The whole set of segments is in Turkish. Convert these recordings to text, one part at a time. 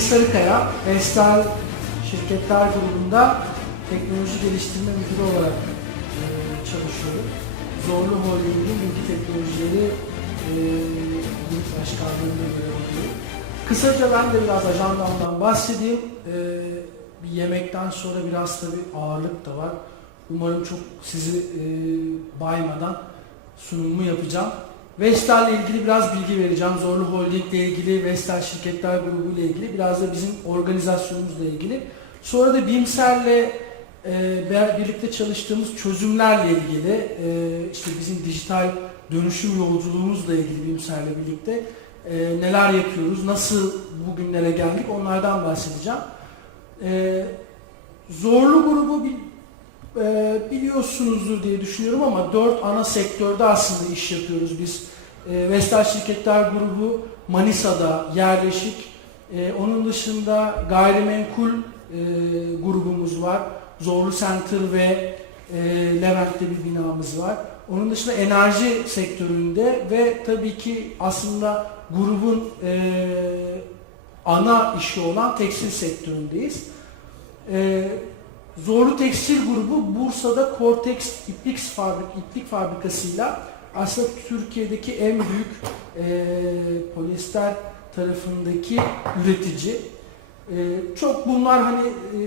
Sarıkaya, Vestel Şirketler Grubu'nda teknoloji geliştirme müdürü olarak çalışıyorum. Zorlu Holding'in bilgi teknolojileri grup başkanlığında görevliyim. Kısaca ben de biraz ajandamdan bahsedeyim. Bir yemekten sonra biraz tabii ağırlık da var. Umarım çok sizi baymadan sunumumu yapacağım. Vestel ile ilgili biraz bilgi vereceğim. Zorlu Holding ile ilgili, Vestel Şirketler Grubu ile ilgili, biraz da bizim organizasyonumuzla ilgili. Sonra da BİMSER'le birlikte çalıştığımız çözümlerle ilgili, işte bizim dijital dönüşüm yolculuğumuzla ilgili BİMSER'le birlikte neler yapıyoruz, nasıl bugünlere geldik, onlardan bahsedeceğim. Zorlu grubu biliyorsunuzdur diye düşünüyorum ama 4 ana sektörde aslında iş yapıyoruz biz. Vestel Şirketler Grubu Manisa'da yerleşik. Onun dışında gayrimenkul grubumuz var. Zorlu Center ve Levent'te bir binamız var. Onun dışında enerji sektöründe ve tabii ki aslında grubun ana işi olan tekstil sektöründeyiz. Zorlu Tekstil Grubu Bursa'da Cortex iplik fabrikasıyla aslında Türkiye'deki en büyük polyester tarafındaki üretici. Çok bunlar hani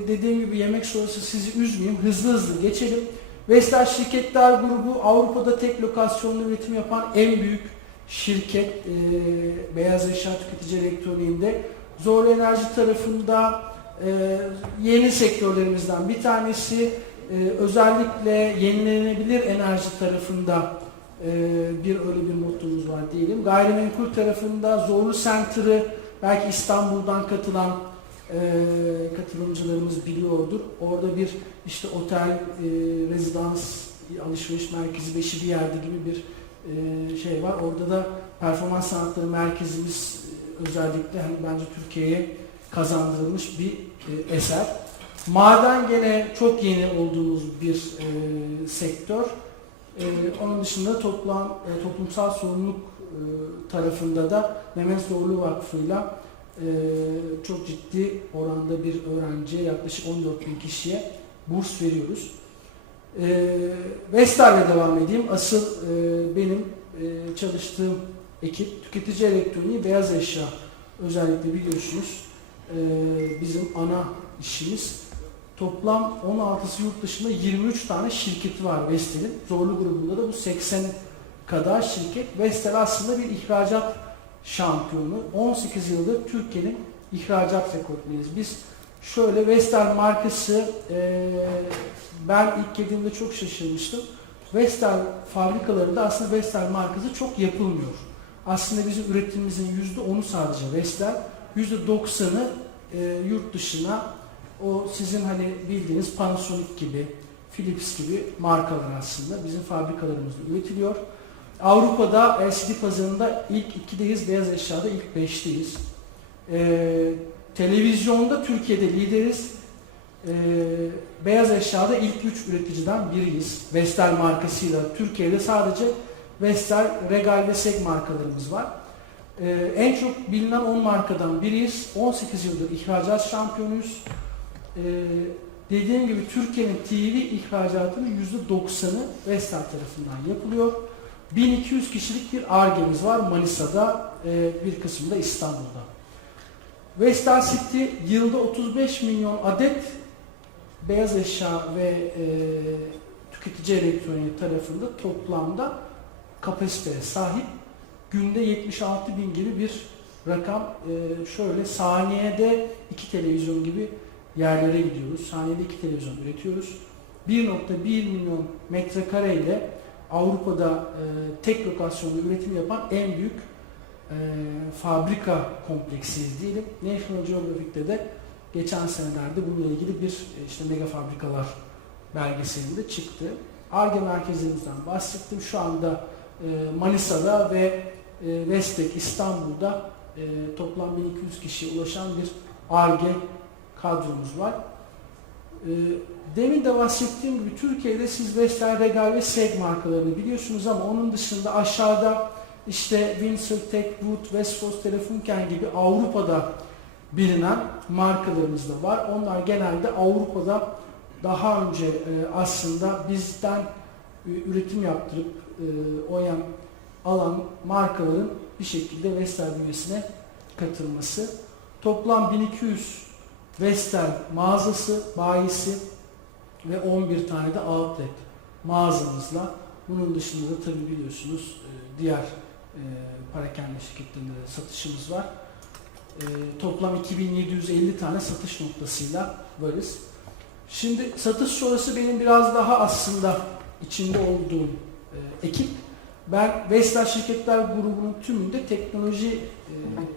dediğim gibi yemek sonrası sizi üzmeyeyim, hızlı geçelim. Vestel Şirketler Grubu Avrupa'da tek lokasyonlu üretim yapan en büyük şirket, beyaz eşya tüketici elektroniğinde. Zorlu Enerji tarafında yeni sektörlerimizden bir tanesi, özellikle yenilenebilir enerji tarafında öyle bir mottomuz var diyelim. Gayrimenkul tarafında Zorlu Center'ı belki İstanbul'dan katılan katılımcılarımız biliyordur. Orada bir işte otel, rezidans, alışveriş merkezi, beşi bir yerde gibi bir şey var. Orada da performans sanatları merkezimiz özellikle hani bence Türkiye'ye kazandırılmış bir eser. Maden gene çok yeni olduğumuz bir sektör. Onun dışında toplumsal sorumluluk tarafında da Mehmet Zorlu Vakfı'yla çok ciddi oranda bir öğrenciye, yaklaşık 14.000 kişiye burs veriyoruz. Vestel'le devam edeyim. Asıl benim çalıştığım ekip tüketici elektroniği, beyaz eşya özellikle biliyorsunuz bizim ana işimiz. Toplam 16'sı yurt dışında 23 tane şirketi var Vestel'in. Zorlu grubunda da bu 80 kadar şirket. Vestel aslında bir ihracat şampiyonu. 18 yıldır Türkiye'nin ihracat rekortmeniyiz. Biz şöyle Vestel markası, ben ilk girdiğimde çok şaşırmıştım. Vestel fabrikalarında aslında Vestel markası çok yapılmıyor. Aslında bizim üretimimizin %10'u sadece Vestel, %90'ı yurt dışına, o sizin hani bildiğiniz Panasonic gibi, Philips gibi markalar aslında bizim fabrikalarımızda üretiliyor. Avrupa'da LCD pazarında ilk 2'deyiz, beyaz eşyada ilk 5'teyiz. Televizyonda Türkiye'de lideriz. Beyaz eşyada ilk 3 üreticiden biriyiz. Vestel markasıyla Türkiye'de sadece Vestel, Regal ve Seg markalarımız var. En çok bilinen 10 markadan biriyiz. 18 yıldır ihracat şampiyonuyuz. Dediğim gibi Türkiye'nin TV ihracatının %90'ı Vestel tarafından yapılıyor. 1200 kişilik bir Ar-Ge'miz var Manisa'da, bir kısmı da İstanbul'da. Vestel City yılda 35 milyon adet beyaz eşya ve tüketici elektroniği tarafında toplamda kapasiteye sahip. Günde 76 bin gibi bir rakam, şöyle saniyede 2 televizyon gibi yerlere gidiyoruz. Saniyede 2 televizyon üretiyoruz. 1.1 milyon metrekare ile Avrupa'da tek lokasyonlu üretim yapan en büyük fabrika kompleksiyiz diyelim. National Geographic'te de geçen senelerde bununla ilgili bir işte mega fabrikalar belgeselinde çıktı. Ar-Ge merkezimizden bahsettim. Şu anda Manisa'da ve Vestek İstanbul'da toplam 1200 kişiye ulaşan bir Ar-Ge kadromuz var. Demin de bahsettiğim gibi Türkiye'de siz Vestel, Regal ve Seg markalarını biliyorsunuz ama onun dışında aşağıda işte Windsor, Techwood, Westfos, Telefunken gibi Avrupa'da bilinen markalarımız da var. Onlar genelde Avrupa'da daha önce aslında bizden üretim yaptırıp OEM alan markaların bir şekilde Vestel bünyesine katılması. Toplam 1200 Vestel mağazası, bayisi ve 11 tane de outlet mağazamızla. Bunun dışında da tabii biliyorsunuz diğer perakende şirketlerinde de satışımız var. Toplam 2750 tane satış noktasıyla varız. Şimdi satış sonrası benim biraz daha aslında içinde olduğum ekip. Ben Vestel Şirketler grubunun tümünde teknoloji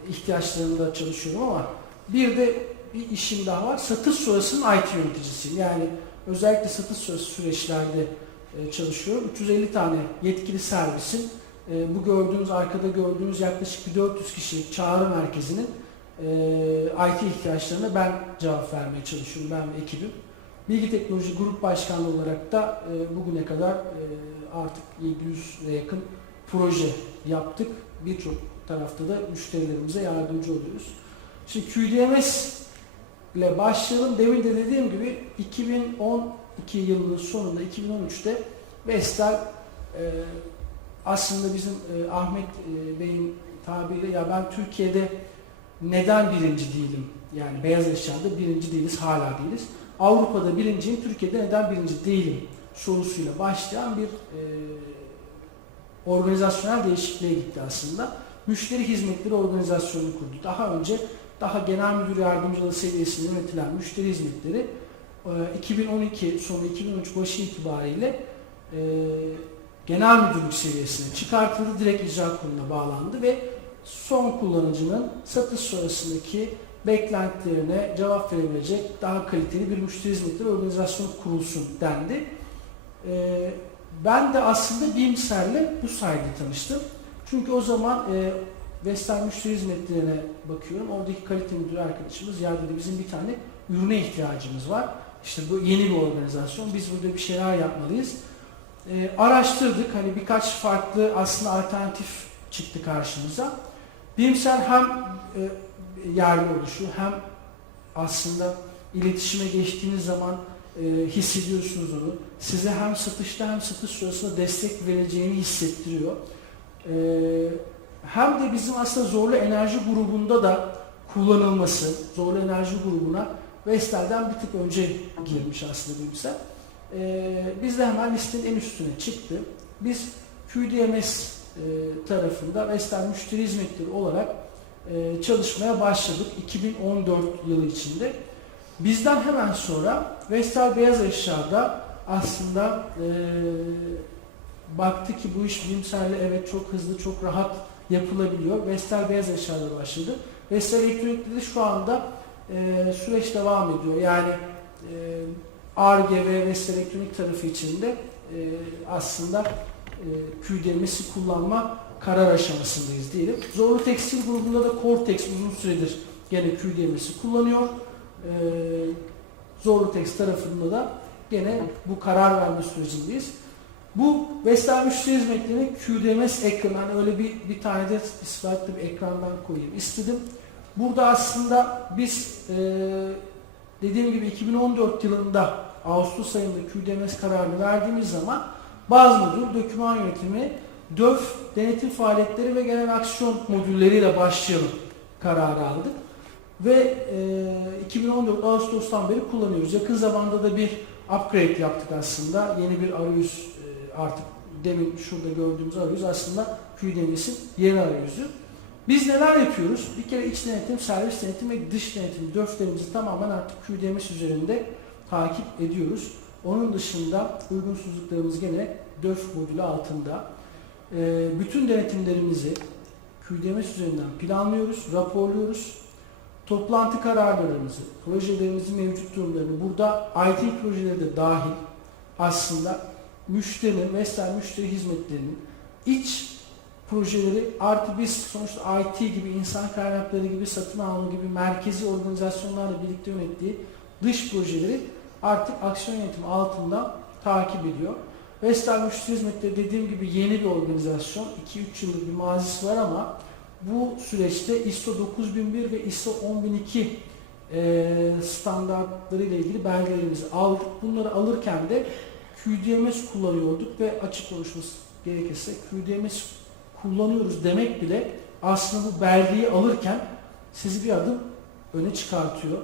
ihtiyaçlarında çalışıyorum ama bir de bir işim daha var. Satış sonrasının IT yöneticisiyim. Yani özellikle satış sonrası süreçlerde çalışıyorum. 350 tane yetkili servisin bu gördüğünüz, arkada gördüğünüz yaklaşık 400 kişilik çağrı merkezinin IT ihtiyaçlarına ben cevap vermeye çalışıyorum. Ben ve ekibim. Bilgi Teknoloji Grup Başkanlığı olarak da bugüne kadar artık 700'e yakın proje yaptık. Birçok tarafta da müşterilerimize yardımcı oluyoruz. Şimdi QDMS ile başlayalım. Demin de dediğim gibi 2012 yılının sonunda 2013'te Vestel aslında bizim Ahmet Bey'in tabiriyle ya ben Türkiye'de neden birinci değilim? Yani beyaz eşyada birinci değiliz, hala değiliz. Avrupa'da birinciyim, Türkiye'de neden birinci değilim sorusuyla başlayan bir organizasyonel değişikliğe gitti aslında. Müşteri hizmetleri organizasyonu kurdu. Daha önce daha genel müdür yardımcılığı seviyesinde yönetilen müşteri hizmetleri 2012 sonu 2013 başı itibariyle genel müdürlük seviyesine çıkartıldı, direkt icra kuruluna bağlandı ve son kullanıcının satış sonrasındaki beklentilerine cevap verebilecek daha kaliteli bir müşteri hizmetleri organizasyonu kurulsun dendi. Ben de aslında BİMSER'le bu sayede tanıştım. Çünkü o zaman Vestel müşteri hizmetlerine bakıyorum. Oradaki kalite müdürü arkadaşımız ya dedi bizim bir tane ürüne ihtiyacımız var. İşte bu yeni bir organizasyon. Biz burada bir şeyler yapmalıyız. Araştırdık. Hani birkaç farklı aslında alternatif çıktı karşımıza. BİMSER hem yerli oluşu hem aslında iletişime geçtiğiniz zaman hissediyorsunuz onu. Size hem satışta hem satış sırasında destek vereceğini hissettiriyor. Hem de bizim aslında Zorlu Enerji grubunda da kullanılması, Zorlu Enerji grubuna Vestel'den bir tık önce girmiş aslında BİMSER. Biz de hemen listenin en üstüne çıktı. Biz QDMS tarafında Vestel müşteri hizmetleri olarak çalışmaya başladık 2014 yılı içinde. Bizden hemen sonra Vestel Beyaz Eşya'da aslında baktı ki bu iş BİMSER'le evet çok hızlı, çok rahat yapılabiliyor. Vestel Beyaz Eşya'da başladı. Vestel Elektronik'te de şu anda süreç devam ediyor. Yani Ar-Ge ve Vestel Elektronik tarafı içinde aslında QDMS'i kullanma karar aşamasındayız diyelim. Zorlu Tekstil grubunda da Cortex uzun süredir gene QDMS'i kullanıyor. Zorlu Tekstil tarafında da gene bu karar verme sürecindeyiz. Bu Vestel müşteri hizmetlerinin QDMS ekranı, hani öyle bir tane de slide'lı bir ekrandan koyayım istedim. Burada aslında biz dediğim gibi 2014 yılında Ağustos ayında QDMS kararını verdiğimiz zaman baz modül, doküman yönetimi, DÖF, denetim faaliyetleri ve genel aksiyon modülleriyle başlayalım kararı aldık. Ve 2014 Ağustos'tan beri kullanıyoruz. Yakın zamanda da bir upgrade yaptık aslında. Yeni bir arayüz, artık demin şurada gördüğümüz arayüz aslında QDMS'in yeni arayüzü. Biz neler yapıyoruz? Bir kere iç denetim, servis denetim ve dış denetim DÖF'lerimizi tamamen artık QDMS üzerinde takip ediyoruz. Onun dışında uygunsuzluklarımız gene DÖF modülü altında. Bütün denetimlerimizi QDMS üzerinden planlıyoruz, raporluyoruz. Toplantı kararlarımızı, projelerimizin mevcut durumlarını, burada IT projeleri de dahil aslında müşterinin, Vestel müşteri hizmetlerinin iç projeleri artı biz sonuçta IT gibi, insan kaynakları gibi, satın alma gibi merkezi organizasyonlarla birlikte yönettiği dış projeleri artık aksiyon yönetimi altında takip ediyor. Vestel Müşteri Hizmetleri dediğim gibi yeni bir organizasyon. 2-3 yıllık bir mazisi var ama Bu süreçte ISO 9001 ve ISO 10002 standartları ile ilgili belgelerimizi aldık. Bunları alırken de QDMS kullanıyorduk ve açık konuşması gerekirse QDMS kullanıyoruz demek bile aslında bu belgeyi alırken sizi bir adım öne çıkartıyor.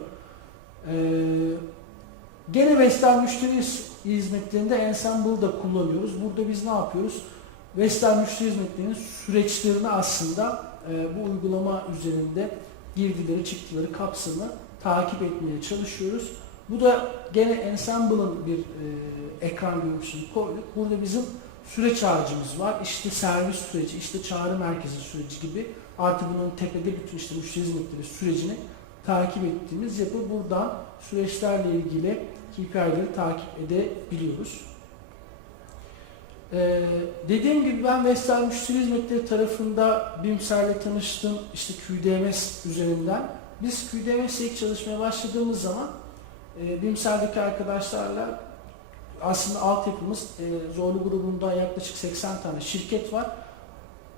Gene Vestel müşteri hizmetlerinde Ensemble'da kullanıyoruz. Burada biz ne yapıyoruz? Vestel müşteri hizmetlerinin süreçlerini aslında bu uygulama üzerinde girdileri, çıktıları, kapsamı takip etmeye çalışıyoruz. Bu da gene Ensemble'ın bir ekran görüntüsünü koyduk. Burada bizim süreç ağacımız var. İşte servis süreci, işte çağrı merkezi süreci gibi. Artık bunun tepede bütün işte müşteri hizmetleri sürecini takip ettiğimiz yapı. Buradan süreçlerle ilgili KPI'leri takip edebiliyoruz. Dediğim gibi ben Vestel Müşteri Hizmetleri tarafında BİMSER'le tanıştım. İşte QDMS üzerinden. Biz QDMS'le ilk çalışmaya başladığımız zaman BİMSER'deki arkadaşlarla aslında altyapımız Zorlu grubunda yaklaşık 80 tane şirket var.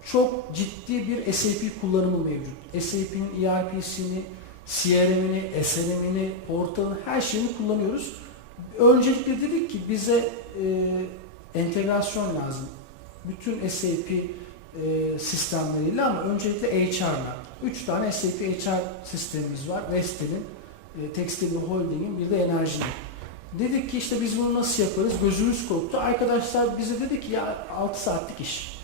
Çok ciddi bir SAP kullanımı mevcut. SAP'nin ERP'sini, CRM'ini, SLM'ini, portalını, her şeyini kullanıyoruz. Öncelikle dedik ki bize entegrasyon lazım. Bütün SAP sistemleriyle ama öncelikle HR'la. 3 tane SAP HR sistemimiz var. Vestel'in, Tekstil Holding'in, bir de Enerji'nin. Dedik ki işte biz bunu nasıl yaparız? Gözümüz korktu. Arkadaşlar bize dedi ki ya 6 saatlik iş.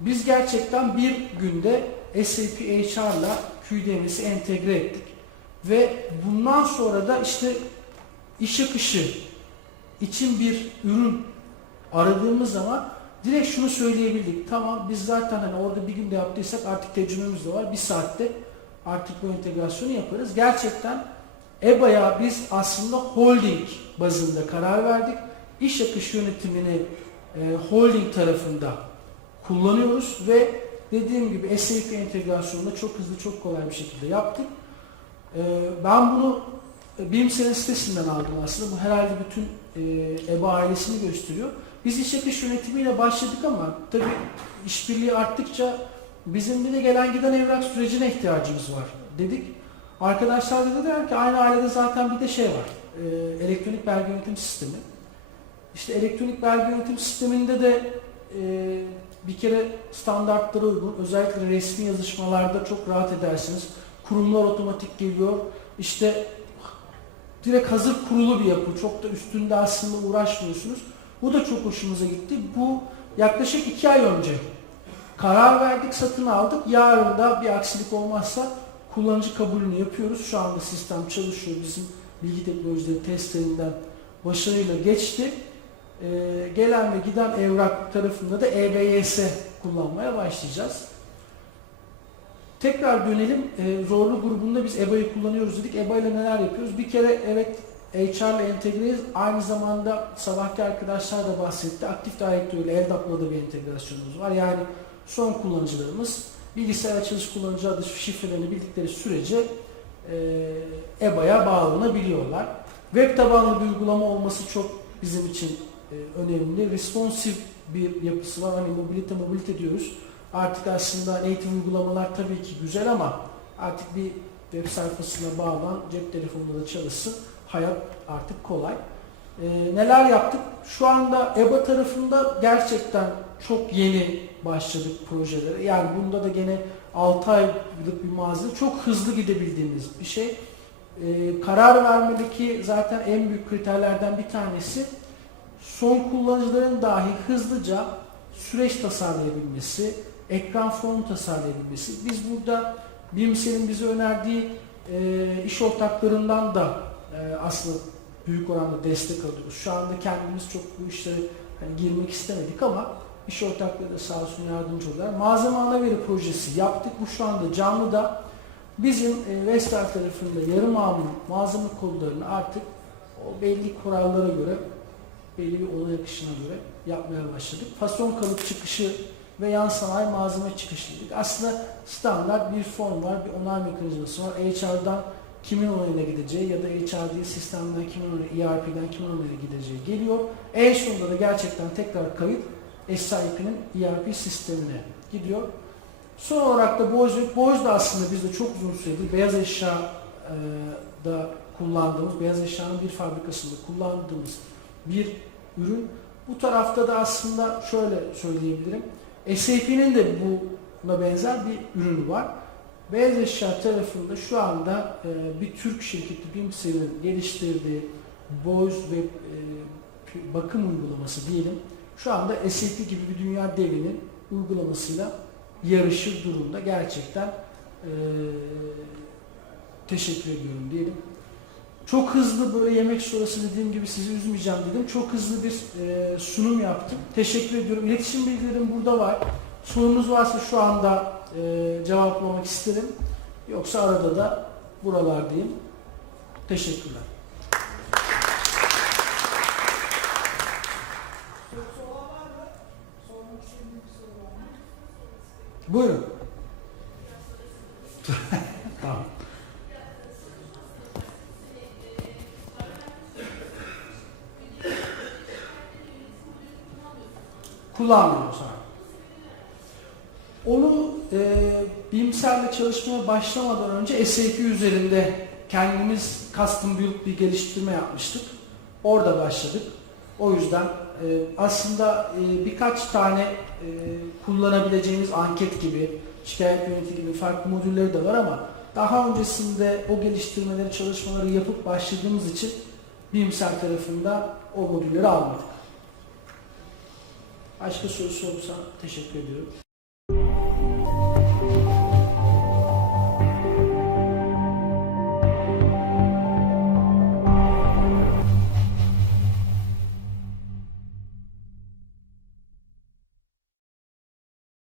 Biz gerçekten bir günde SAP HR'la QDMS'i entegre ettik. Ve bundan sonra da işte iş akışı için bir ürün aradığımız zaman direkt şunu söyleyebildik. Tamam biz zaten hani orada bir günde yaptıysak artık tecrübemiz de var. Bir saatte artık bu entegrasyonu yaparız. Gerçekten EBA'ya biz aslında holding bazında karar verdik. İş akışı yönetimini holding tarafında kullanıyoruz ve dediğim gibi SAP entegrasyonunu çok hızlı, çok kolay bir şekilde yaptık. Ben bunu BİMSER'in sitesinden aldım aslında. Bu herhalde bütün EBA ailesini gösteriyor. Biz iş akış yönetimiyle başladık ama tabii işbirliği arttıkça bizim de gelen giden evrak sürecine ihtiyacımız var dedik. Arkadaşlar da dediler ki aynı ailede zaten bir de şey var. Elektronik belge yönetim sistemi. İşte elektronik belge yönetim sisteminde de bir kere standartlara uygun. Özellikle resmi yazışmalarda çok rahat edersiniz. Kurumlar otomatik geliyor. İşte direkt hazır kurulu bir yapı. Çok da üstünde aslında uğraşmıyorsunuz. Bu da çok hoşumuza gitti. Bu yaklaşık 2 ay önce karar verdik, satın aldık. Yarın da bir aksilik olmazsa kullanıcı kabulünü yapıyoruz. Şu anda sistem çalışıyor. Bizim bilgi teknolojileri testlerinden başarıyla geçti. Gelen ve giden evrak tarafında da EBS kullanmaya başlayacağız. Tekrar dönelim. Zorlu grubunda biz EBA'yı kullanıyoruz dedik. EBA ile neler yapıyoruz? Bir kere evet HR ile entegreyiz. Aynı zamanda sabahki arkadaşlar da bahsetti. Aktif Directory ile LDAP'la da bir entegrasyonumuz var. Yani son kullanıcılarımız bilgisayar açılış kullanıcı adı şifrelerini bildikleri sürece EBA'ya bağlanabiliyorlar. Web tabanlı bir uygulama olması çok bizim için önemli. Responsive bir yapısı var. Hani mobilite diyoruz. Artık aslında native uygulamalar tabii ki güzel ama artık bir web sayfasına bağlan, cep telefonunda da çalışsın. Hayat artık kolay. Neler yaptık? Şu anda EBA tarafında gerçekten çok yeni başladık projelere. Yani bunda da gene 6 aylık bir mazide çok hızlı gidebildiğimiz bir şey. Karar vermedeki zaten en büyük kriterlerden bir tanesi son kullanıcıların dahi hızlıca süreç tasarlayabilmesi, ekran formu tasarlayabilmesi. Biz burada BİMSER'in bize önerdiği iş ortaklarından da aslında büyük oranda destek alıyoruz. Şu anda kendimiz çok bu işlere girmek istemedik ama iş ortakları da sağ olsun yardımcı oluyorlar. Malzeme ana veri projesi yaptık. Bu şu anda canlıda. Bizim Vestel tarafında yarım ağın malzeme kodlarını artık o belli kurallara göre, belli bir olay akışına göre yapmaya başladık. Fason kalıp çıkışı ve yan sanayi malzeme çıkışı dedik. Aslında standart bir form var, bir onay mekanizması var. HR'dan kimin onayına gideceği ya da HR sistemden kimin onayına, ERP'den kimin onayına gideceği geliyor. En sonunda da gerçekten tekrar kayıt SAP'nin ERP sistemine gidiyor. Son olarak da Boys da aslında biz de çok uzun süredir beyaz eşya da kullandığımız, beyaz eşyanın bir fabrikasında kullandığımız bir ürün. Bu tarafta da aslında şöyle söyleyebilirim. SAP'nin de buna benzer bir ürünü var. Beyaz eşya tarafında şu anda bir Türk şirketi Bimsel'in geliştirdiği Boys ve bakım uygulaması diyelim. Şu anda SAP gibi bir dünya devinin uygulamasıyla yarışır durumda. Gerçekten teşekkür ediyorum diyelim. Çok hızlı böyle yemek sonrası dediğim gibi sizi üzmeyeceğim dedim. Çok hızlı bir sunum yaptım. Teşekkür ediyorum. İletişim bilgilerim burada var. Sorunuz varsa şu anda cevaplamak isterim. Yoksa arada da buralardayım. Teşekkürler. Buyurun. Tamam. Kullanmıyoruz. Onu Bimsel'le çalışmaya başlamadan önce SAP üzerinde kendimiz custom build bir geliştirme yapmıştık. Orada başladık. O yüzden aslında birkaç tane kullanabileceğimiz anket gibi, şikayet yönetimi gibi farklı modülleri de var ama daha öncesinde o geliştirmeleri, çalışmaları yapıp başladığımız için Bimsel tarafında o modülleri almadık. Başka sorusu olursa teşekkür ediyorum.